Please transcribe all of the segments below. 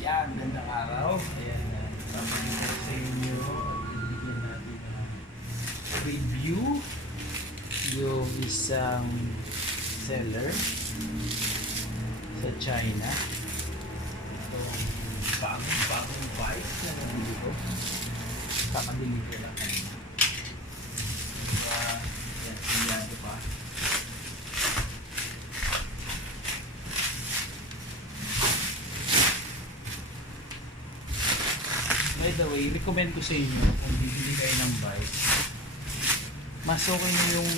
Yan, gandang araw. Ayan, sabi ko sa inyo, bibigyan natin ng review yung isang seller sa China. Itong bagong bike na nabili ko. Kakabili ko lang kanina. Yan, siniyado pa. By the way, recommend ko sa inyo kung bibili kayo ng bike, mas okay na yung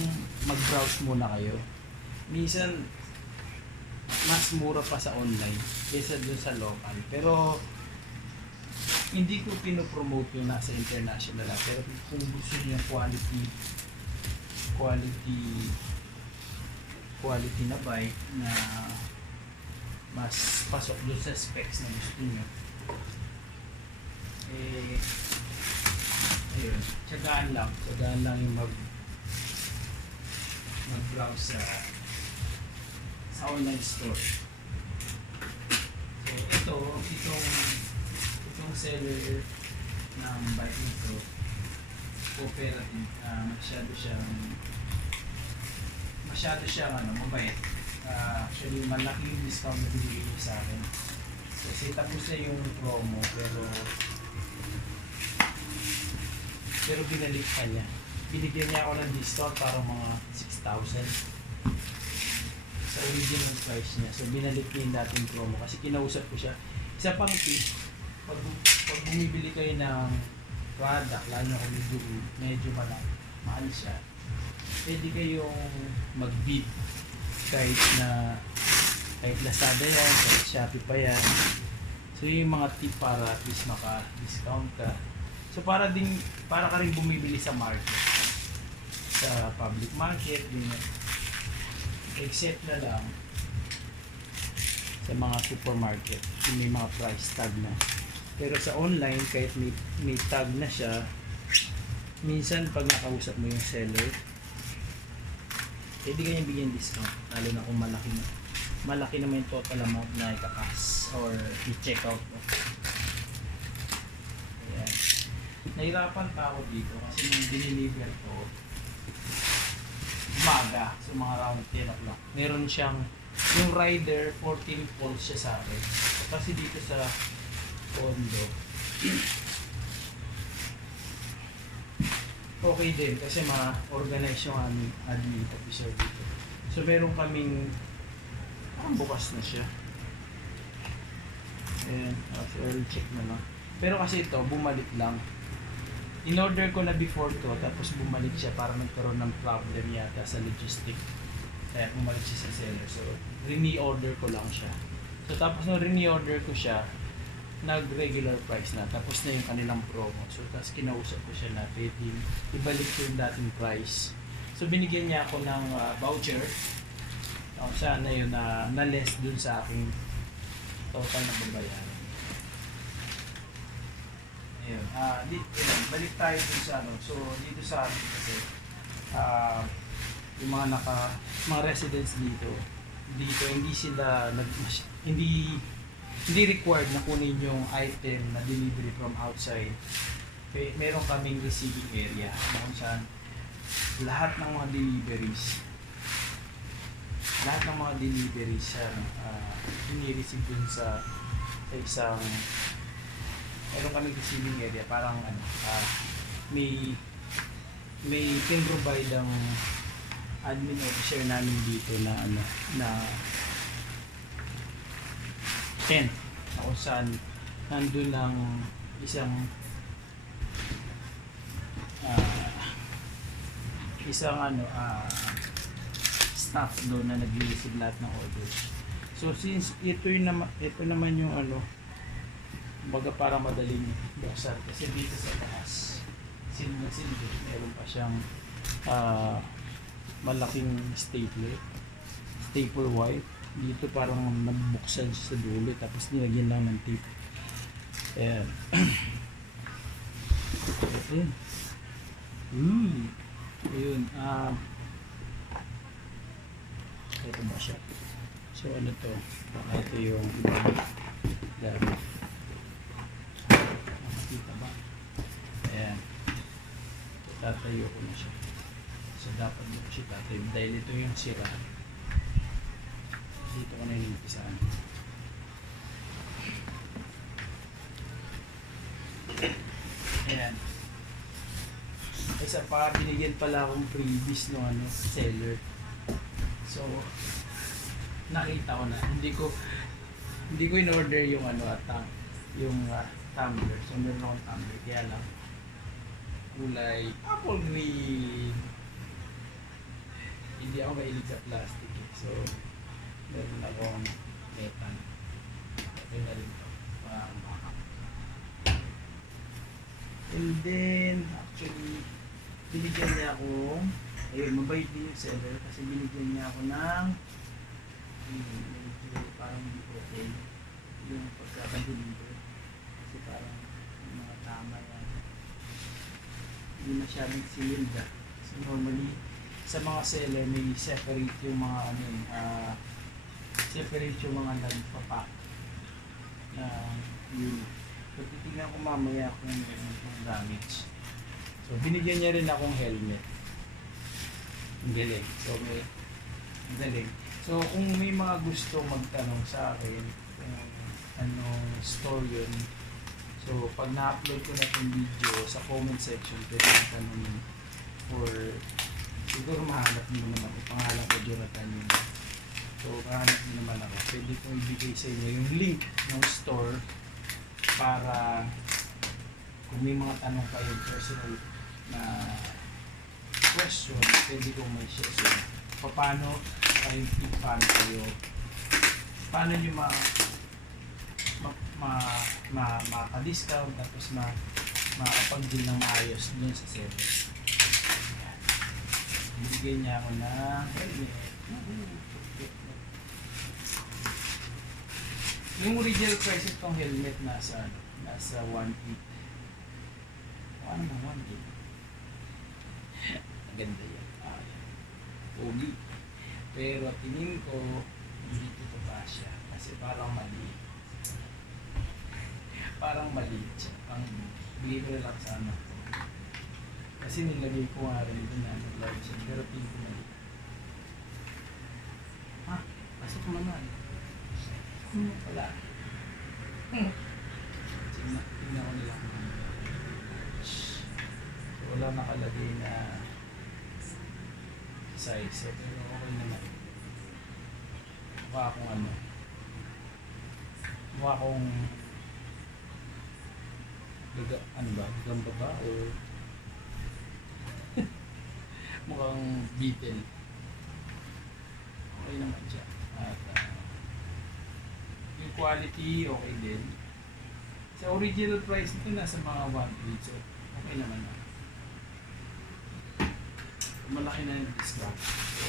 mag-browse muna kayo. Minsan, mas mura pa sa online kaysa dun sa local. Pero, hindi ko pinopromote yung nasa international lang. Pero kung gusto niyo quality na bike na mas pasok dun sa specs na gusto niyo, ayun, tsagaan lang yung mag-browse sa online store. So itong seller ng bike nito, cooperative, masyado siyang mabait. Actually malaki yung discount na binigay niya sa akin kasi tapos na yung promo, pero binalik ka niya. Binigyan niya ako ng discount para mga 6,000 sa original price niya. So binalik niya yung dating promo kasi kinausap ko siya. Isa pang tip, pag bumibili kayo ng product, lalo na kung medyo mahal siya, pwede kayong mag-bid kahit Lazada yan, kahit Shopee pa yan. So yung mga tip para at least maka-discount ka. So para ka rin bumibili sa market, sa public market, except na lang sa mga supermarket, may mga price tag na. Pero sa online, kahit may tag na siya, minsan pag nakausap mo yung seller, pwede kanyang bigyan discount, lalo na kung malaki naman yung total amount na ikakas or i-check out mo. Ayan. Nahirapan pa ako dito kasi nung diniliver ko umaga, so mga around 10 o'clock. Meron siyang, yung rider 14 volts siya sa akin. Kasi dito sa condo okay din kasi ma-organize yung admin officer dito. So meron kaming bukas na siya. Ayan, oil check na lang. Pero kasi ito, bumalik lang. In-order ko na before to, tapos bumalik siya para nagkaroon ng problem yata sa logistic. Kaya bumalik siya sa seller. So, re-order ko lang siya. So, tapos nung re-order ko siya, nag-regular price na. Tapos na yung kanilang promo. So, tapos kinausap ko siya na pwede ibalik ko yung dating price. So, binigyan niya ako ng voucher. Sana yun na less dun sa aking total na babayaran. Ayun. Balik tayo dun sa So, dito sa amin kasi, yung mga residents dito, hindi sila hindi required na kunin yung item na delivery from outside. Meron kaming receiving area kung saan lahat ng mga deliveries ini-receive dun sa isang, meron kaming receiving area, parang may pin-provide ang admin officer namin dito na tent kung saan nandun ang isang staff doon na nag-receive lahat ng orders. So since ito naman yung baga para madaling buksan kasi dito sa taas single meron pa siyang malaking staple white. Dito parang nabuksan siya sa dulo tapos nilagyan lang ng tape. Ayan. Ayun. Ito ba siya? So ano to? Ito yung ibang gamit. Kita ba? Ayan. Tatayo ko na siya. So dapat mo siya tatayo. Dahil ito yung sira. Dito ko na yung umpisaan. Ayan. Isa pa, binigyan pala akong freebies no seller. So, nakita ko na. Hindi ko in-order yung tumbler. So, meron akong tumbler. Kaya lang, kulay apple green. Hindi ako mahilig sa plastic eh. So, meron akong metal. Ito na rin ito. And then, actually, binigyan niya ako, ayun, mabait din yung seller kasi binigyan niya ako ng medyo parang hindi okay yung pagkakadeliver kasi parang yung mga tama yan hindi masyadong silinda. So normally sa mga seller may separate yung mga separate yung mga nagpapack na unit. So titignan ko mamaya kung yung damage. So binigyan niya rin akong helmet. Ang galing. So ang galing. So kung may mga gusto magtanong sa akin kung anong store yun, so pag na-upload ko na itong video sa comment section, pwede yung tanongin or siguro mahanap nyo naman ako. Pangalan ko Jonathan yun. So mahanap nyo naman ako. Pwede kong ibigay sa inyo yung link ng store para kung may mga tanong kayo personal na question, pwede kong may share sa inyo. Paano nyo maka-discount tapos makapag-deal ng maayos dun sa service. Bigyan niya ako ng helmet. Yung original price itong helmet nasa 1.8. Ano ba 1.8? Maganda yan. Pogi. Pero tingin ko, hindi ito pa siya. Kasi parang maliit. Parang maliit siya. Ang bigay ko lang sa anak ko. Kasi nilagay ko nga rin ito na large siya. Pero tingin ko maliit. Ha? Pasok naman. Wala. Tingnan ko nila. So, wala nakalagay na size. So, pero okay naman. Mukha akong gamba ba? O mukhang beetle. Okay naman siya. At yung quality, okay din. Sa original price nito, nasa mga 1.8. So, okay naman na. Malaki na yung discount. So,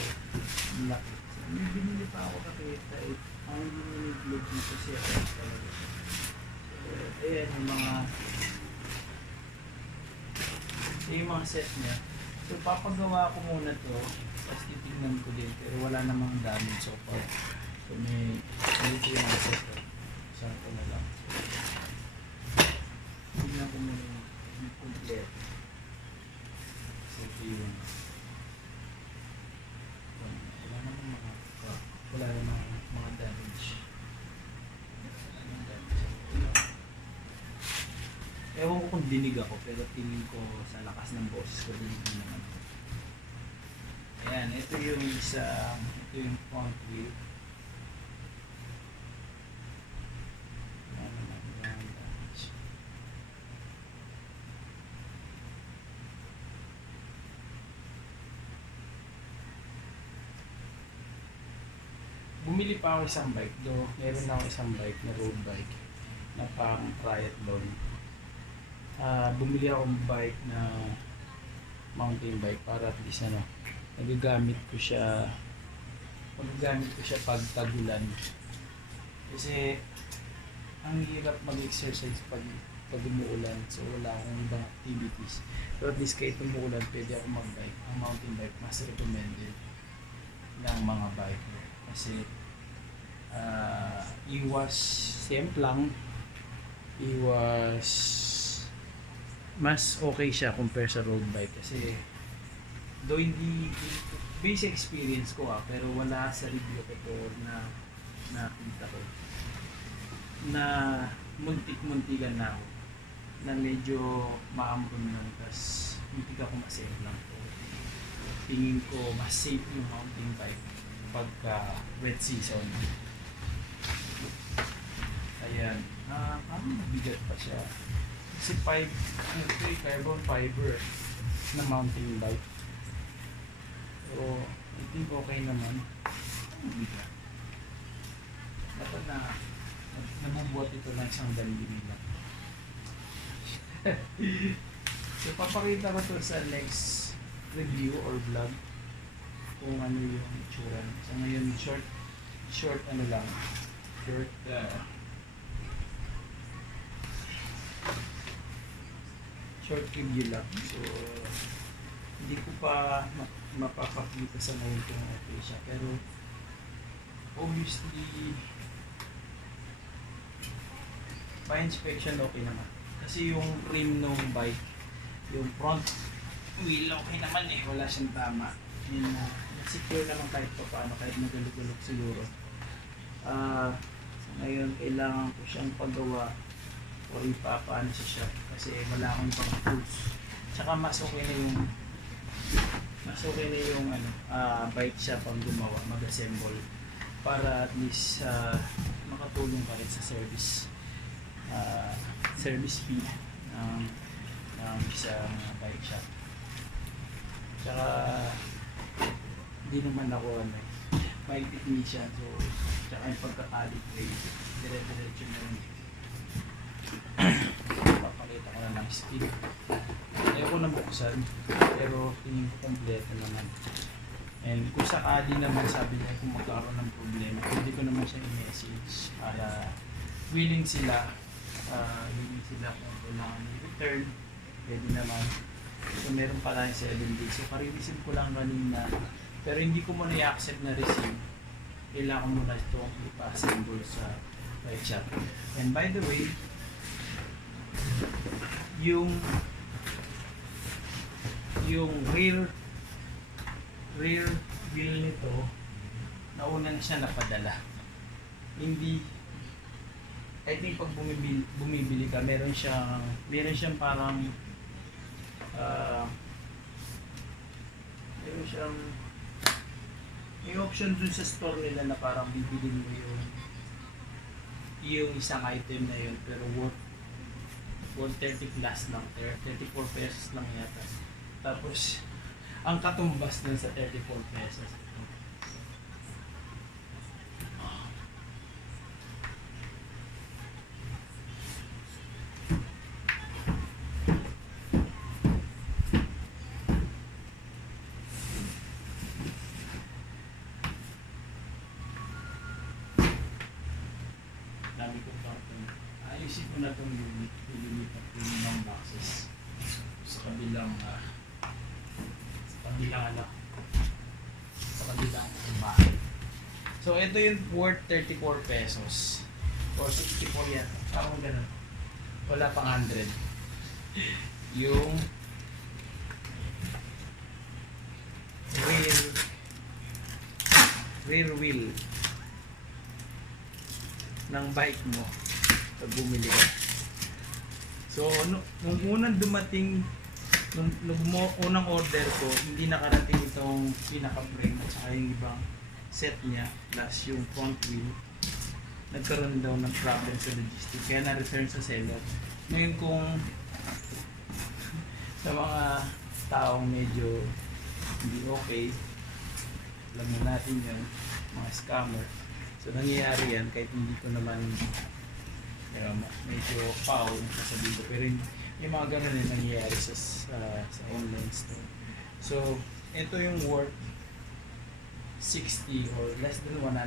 malaki. So, may binili pa ako kakita. Ang binili-vlog na kasi ako talaga. So, ayan yung mga set niya. So, papagawa ko muna to. Tapos titignan ko din. Pero wala namang damage so far. So, may dito yung set ko. Saan ko na lang. Tignan ko muna yung complete. So, yung wala namang mga damage. Ewan ko kung dinig ako, pero tingin ko sa lakas ng boses ko, dinig naman. Ayan, ito yung front wheel. Bumili pa ako isang bike, meron na ako isang bike na road bike na pang triathlon. Bumili ako ng bike na mountain bike para at least magagamit ko siya pag tagulan. Kasi ang hirap mag-exercise pag umuulan, so wala akong ibang activities. So at least kahit umuulan, pwede ako mag-bike. Ang mountain bike, mas recommended ng mga bike. Kasi iwas semplang, iwas mas okay siya compare sa road bike kasi though hindi basic experience ko pero wala sa review ko to na nakita ko na muntik-muntikan na ako na medyo maambon lang tas muntik ako masave lang to. Tingin ko mas safe yung mountain bike pagka wet season. Ayan, parang mabigat pa siya kasi 5 carbon fiber na mountain bike. So, I think okay naman. Dapat na nabubuhat ito ng isang daliri lang. So, papakita ko to sa next review or vlog kung ano yung itsura. So, ngayon, short ano lang. Short review lang. So, hindi ko pa mapapakita sa ngayon kung okay siya. Pero, obviously, by inspection okay naman. Kasi yung rim ng bike, yung front wheel okay naman wala siyang tama. Yun na, secure naman kahit pa paano, kahit magulog-gulog siguro. Ngayon, kailangan ko siyang paggawa o ipapaano sa shop kasi wala akong pang tools. Tsaka mas okay na yung bike shop ang gumawa, mag-assemble para at least makatulong ka rin sa service fee ng isang bike shop. Tsaka hindi naman ako may technician, so tsaka yung pagkakalibrate dire-diretso na yun. Papakita ko na ng speed. Ayaw ko na buksan pero tingin ko kompleto naman. And kung sakali naman sabi niya kung magkaroon ng problema, pwede ko naman siya i-message para willing sila kung kailangan i-return, pwede naman. So meron pala yung 7 days. So pare-receive ko lang kanina, pero hindi ko muna i-accept na receive. Kailangan muna itong ipa-assemble sa bike shop. And by the way, yung rear wheel nito nauna na siya napadala. Hindi, I think pag bumibili ka, meron siyang parang meron siyang may option dun sa store nila na parang bibili mo yung isang item na yun, pero worth 30 plus lang, 34 pesos lang yata. Tapos ang katumbas dun sa 34 pesos, dami ko pa itong ayusin ko na itong lilipat ko ng boxes sa kabilang bahay. So ito yung worth 34 pesos or 64 yan, parang ganun, wala pang 100 yung rear wheel ng bike mo pag bumili ka. So nung unang dumating, nung unang order ko, hindi nakarating itong pinaka-frame at saka yung ibang set niya plus yung front wheel. Nagkaroon daw ng problem sa logistics kaya na-return sa seller. Ngayon kung sa mga taong medyo hindi okay, alam mo natin yun, mga scammer. So nangyayari yan kahit hindi ko naman medyo foul sasabihin ko, pero yung mga ganun yung nangyayari sa online store. So ito yung worth 60 or less than 100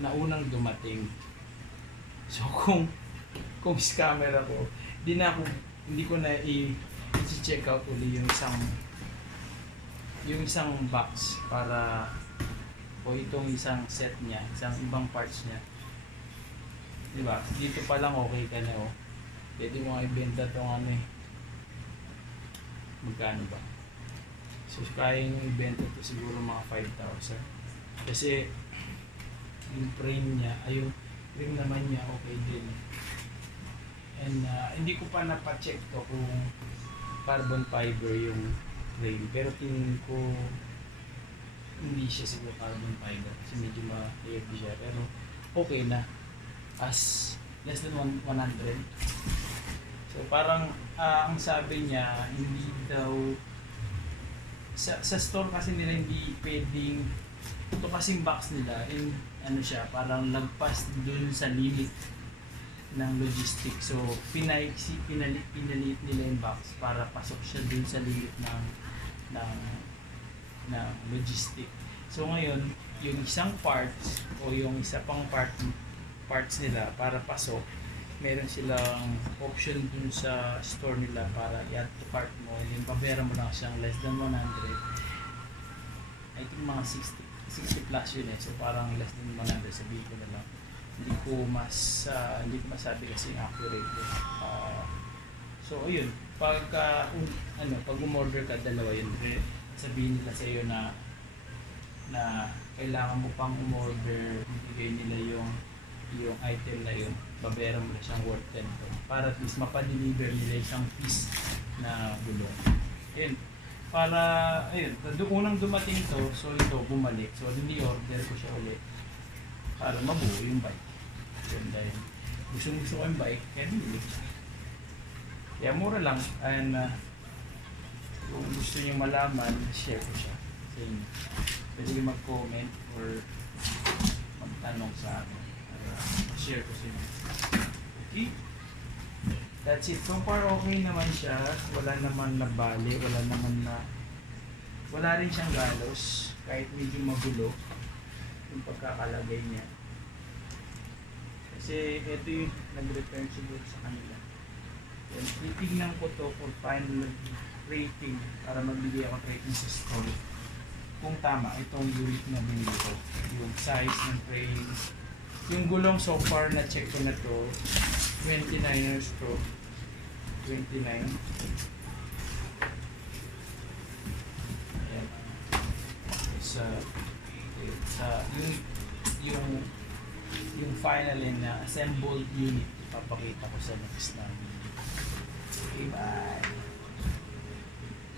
na unang dumating. So kung scammer ako, hindi ko na i-check out uli yung isang box para o itong isang set niya, isang ibang parts niya. Diba? Dito pa lang okay ka na Pwede mo ibenta itong magkano ba? So kaya nyo ibenta to siguro mga 5,000. Kasi yung frame niya, ay yung frame naman niya okay din. And hindi ko pa napacheck to kung carbon fiber yung frame. Pero tingin ko hindi siya siguro carbon fiber kasi medyo ma-heavy siya. Pero okay na. As less than 100. So parang ang sabi niya, hindi daw sa store kasi nila hindi pwedeng ito kasing box nila in ano siya, parang lagpas dun sa limit ng logistics. So pinalit nila yung box para pasok siya dun sa limit ng logistic. So ngayon, yung isang parts o yung isa pang parts nila para pasok, meron silang option dun sa store nila para i-add to cart mo. Yung pabayaran mo lang siyang less than 100. I think mga 60 plus yun eh. So parang less than 100 sabihin ko na lang. Hindi ko masabi kasi accurate eh. So ayun, pag umorder ka, dalawa yun. Sabihin nila sa iyo na kailangan mo pang umorder, ibigay nila yung item na yun, babayaran mo na siyang worth 10 to para at least mapadeliver nila isang piece na gulong. Ayun, para ayun, unang dumating to, so ito bumalik, so hindi order ko siya ulit para mabuo yung bike. Yun, dahil gusto ko yung bike, kaya binili ko siya. Kaya mura lang, and kung gusto niyo malaman, share ko siya sa inyo. Pwede kayo mag-comment or magtanong sa akin. Share ko sa inyo. Okay? That's it. So far okay naman siya. Wala naman na bali, wala rin siyang galos. Kahit medyo magulo yung pagkakalagay niya. Kasi ito yung nag-return siguro sa kanila. Then, titignan ko to for final rating para magbigay ako rating sa store. Kung tama, itong unit na binili ko. Yung size ng frame. Yung gulong so far na check ko na to, 29ers to 29. Ayan. Yung final na assembled unit, ipapakita ko sa next na. Okay, bye!